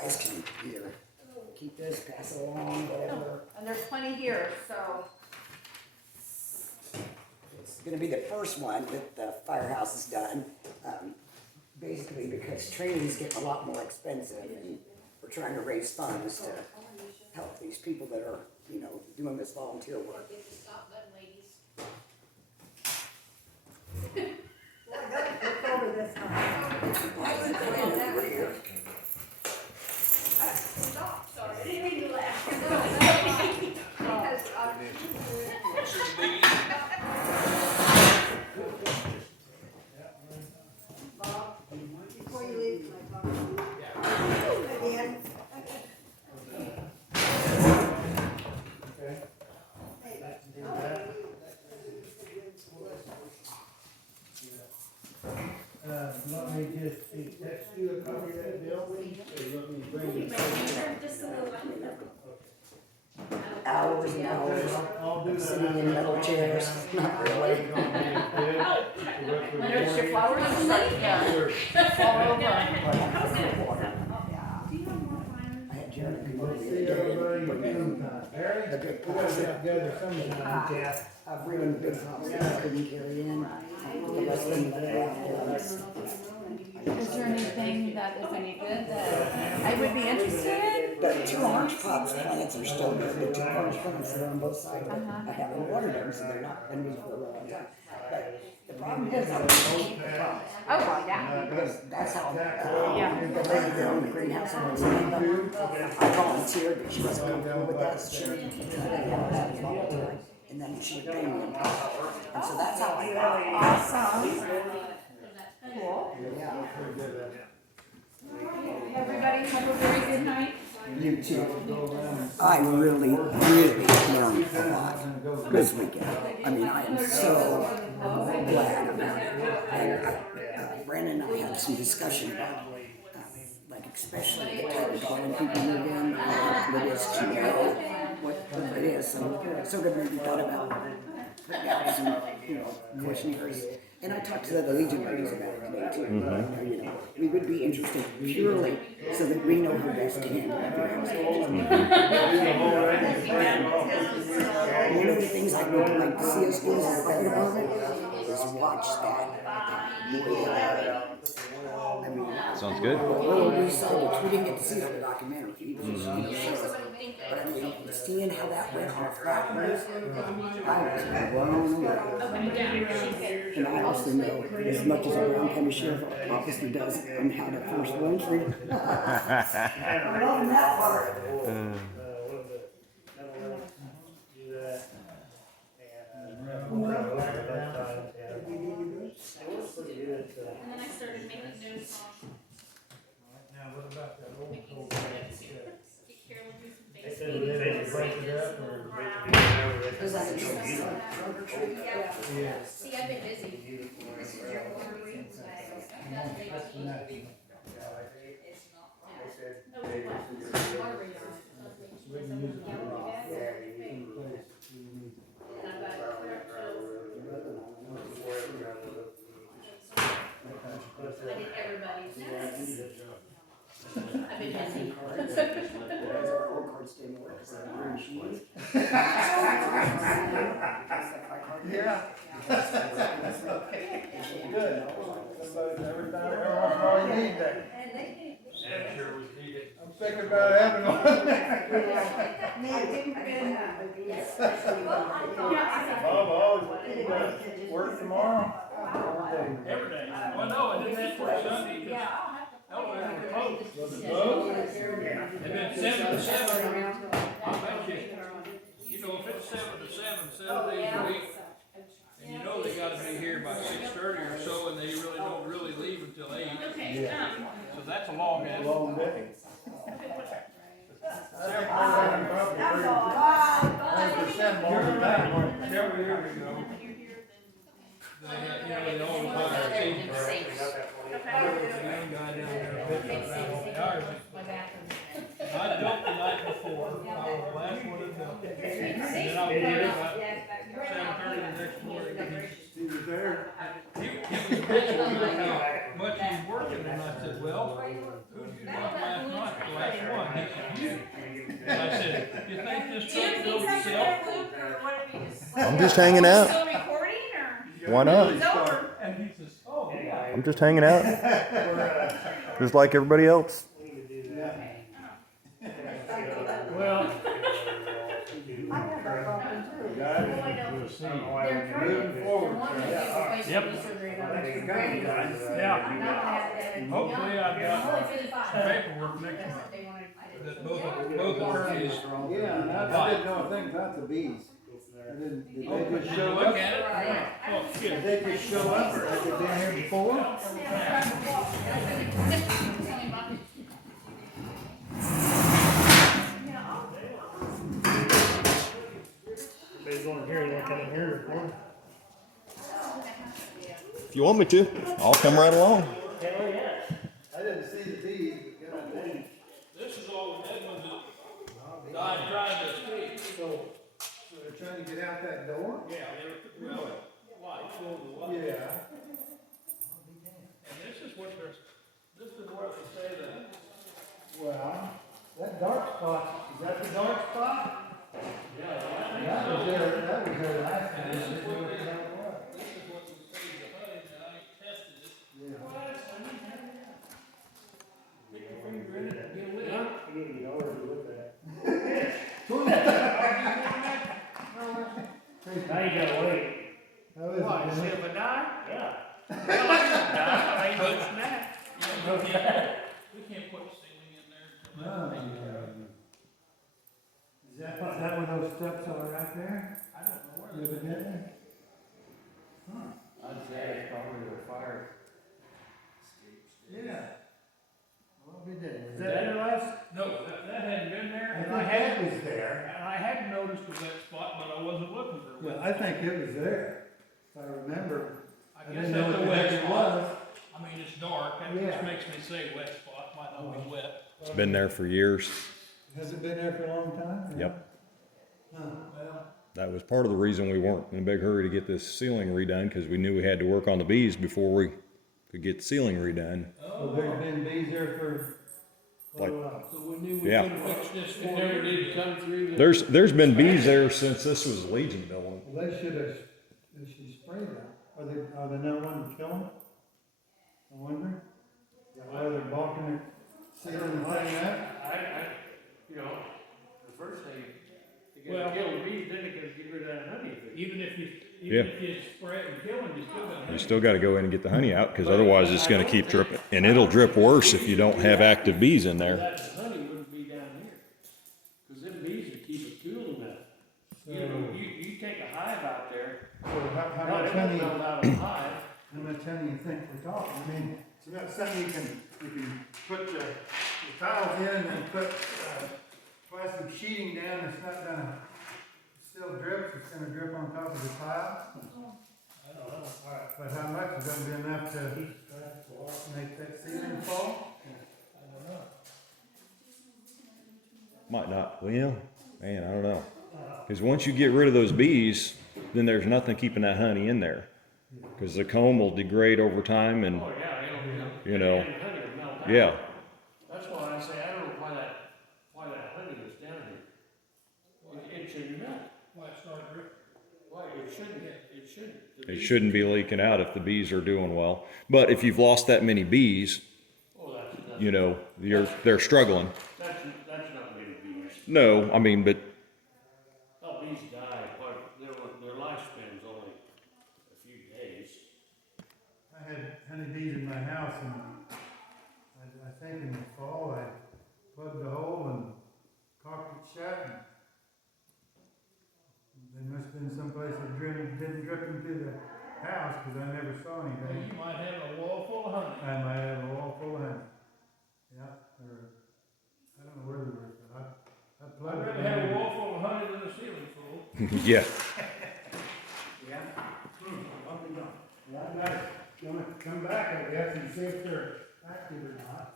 guys can either keep this, pass it along, whatever. And there's plenty here, so. It's gonna be the first one that the firehouse is done, basically because training's getting a lot more expensive, and we're trying to raise funds to help these people that are, you know, doing this volunteer work. Get the stop button, ladies. Why are you crying over here? Stop, sorry. I didn't mean to laugh. Before you leave, can I talk to you? Again? Let me just text you a copy of that bill, please, or let me bring it. Just a little. Hours and hours, I'll do that. sitting in metal chairs, not really. When there's your flowers, it's like, yeah, fall over. I had Jared come over the other day and bring in the big We gotta pots get that together sometime. I've ruined the big pots that I couldn't carry in. The rest of them that I have. Is there anything that is any good that I would be interested in? The two orange pots plants are still good, the two orange plants that are on both sides. I haven't watered them, so they're not gonna be for a long time. But the problem is, I'm gonna keep the pots. Oh, well, yeah. Because that's how, Yeah. the lady that owned the greenhouse in Louisiana, I volunteered, but she wasn't comfortable with us. She would volunteer, and then she would pay me in pots. And so that's how I got it. Awesome. Cool. Yeah. Everybody have a very good night. You too. I really, really learned a lot this weekend. I mean, I am so glad about it. And Brandon and I had some discussion about, like, especially the type of dwelling people move in, what it is to know what it is. So good we thought about putting out some, you know, questionnaires. And I talked to the Legion ladies about it today too. You know, we would be interested purely so that we know who best to handle every household. One of the things I would like to see us do as a fire department is watch that. I mean, Sounds good. Well, we saw, which we didn't get to see on the documentary. But I mean, seeing how that went off that roof, I was blown away. And I also know as much as a Brown County Sheriff officer does on how to force entry. But on that part. And then I started making notes on. Now, what about that old Making cold some gas? notes here. Get Carolyn do some They face said painting, they some break it sketches, up some or crowd. Was that a tree? Yeah. See, I've been busy. This is your water reading. That's nothing. No, what? Water reader. We can use it for rock. And I've got a clear I did everybody's. I've been busy. Yeah. Good. Every time, every once in a while you need that. I'm thinking about having one. Bob, always work tomorrow? Every day. Well, no, I didn't have to work Sunday because elevator was closed. Was it closed? And then 7 to 7, I'll bet you, you know, if it's 7 to 7 days a week, and you know they gotta be here by 6:30 or so, and they really don't really leave until 8. Okay, So that's a long ass. Long day. Several years ago, they had, you know, they always hire a team. There was a young guy down there, pitching around on the yard. I built the night before, I was the last one to build. And then I was there about 7:30 the next morning. He was there. He was bitching about how much he's working, and I said, well, who did you want last night? The last I'm just hanging out. Still recording or? Why not? It's over. And he says, oh, yeah. I'm just hanging out. Just like everybody else. Well, I have that problem too. Moving forward. yep. Yeah. Hopefully I've got paperwork next month that both attorneys. Yeah, and I didn't know a thing about the bees. I didn't, did Oh, they did just you show look up? at it? Oh, Did shit. they just show up, or had they been here before? If you want me to, I'll come right along. I didn't see the bees, but God dang. This is all the dead ones that died trying to escape. So they're trying to get out that door? Yeah, they're, well, light, full of light. Yeah. And this is what they say that. Well, that dark spot, is that the dark spot? Yeah. That was there last time. This is what they say the honey, and I ain't tested it. Yeah. Stick your finger in it and get lit. Now you gotta wait. How is Why, it? see Jimmy? if I die? Yeah. Well, I didn't die, I ain't no snack. We can't put ceiling in there till No, that. Is that where those steps are right there? I don't know where they're. Evidently? I'd say it's probably a fire. Yeah. Well, we did. Is that your last? No, that hadn't been there, I and I think had, that was there. and I had noticed a wet spot, but I wasn't looking for a Well, wet. I think it was there. If I remember. I I guess didn't know that's what a the wet heck it spot. was. I mean, it's dark, that Yeah. just makes me say wet spot, might not be wet. It's been there for years. Has it been there for a long time? Yep. Huh. Well, That was part of the reason we weren't in a big hurry to get this ceiling redone, because we knew we had to work on the bees before we could get the ceiling redone. So there's been bees there for a Like- while. so we knew we Yeah. could've fixed this before we did it. Come through the. There's been bees there since this was a Legion building. Well, they should spray that. Are they not wanting to kill them? I wonder. Is that why they're balking it, sealing the thing up? I, you know, the first thing, you Well- gotta kill the bees, then you gotta get rid of that honey. Even if you spray it and kill them, you still got. You still got to go in and get the honey out, because otherwise it's going to keep dripping, and it'll drip worse if you don't have active bees in there. That honey wouldn't be down here. Cause them bees would keep it cool enough. You know, you take a hive out there, So how no, much they won't honey, build out a hive. how much honey you think we're talking? I mean, it's not something you can put the tiles in and then put, plastic sheeting down, it's not gonna, still drips, it's gonna drip on top of the tile. I don't know. But how much is gonna be enough to make that ceiling fall? Might not. Well, man, I don't know. Because once you get rid of those bees, then there's nothing keeping that honey in there. Because the comb will degrade over time, and Oh, yeah, you know, and honey would melt out. yeah. That's why I say, I don't know why that honey was down here. It shouldn't melt. Why it started dripping. Why, it shouldn't. The It bees- shouldn't be leaking out if the bees are doing well. But if you've lost that many bees, Oh, that's, you know, they're struggling. that's not many bees. No, I mean, but Oh, bees die, but their lifespan's only a few days. I had honeybees in my house and I think in the fall I plugged the hole and caulked it shut and there must have been someplace that didn't drip into the house because I never saw Well, anything. you might have a wall full of honey. I might have a wall full of honey. Yeah, or, I don't know where they were, but I I'd plugged it. rather have a wall full of honey than a ceiling full. yeah. Yeah. I'll be done. Yeah, I got it. Gonna come back, I guess, and see if they're active or not.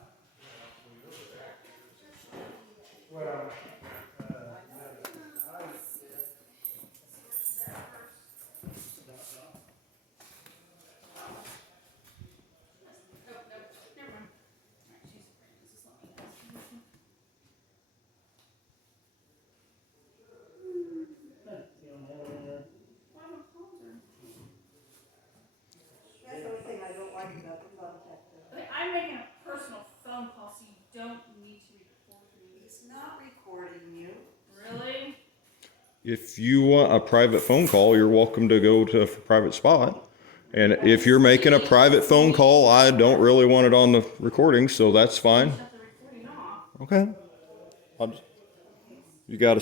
Well, Never mind. Alright, she's afraid this is let me guess. If you want a private phone call, you're welcome to go to a private spot. And if you're making a private phone call, I don't really want it on the recording, so that's fine. Shut the recording off. Okay. You got to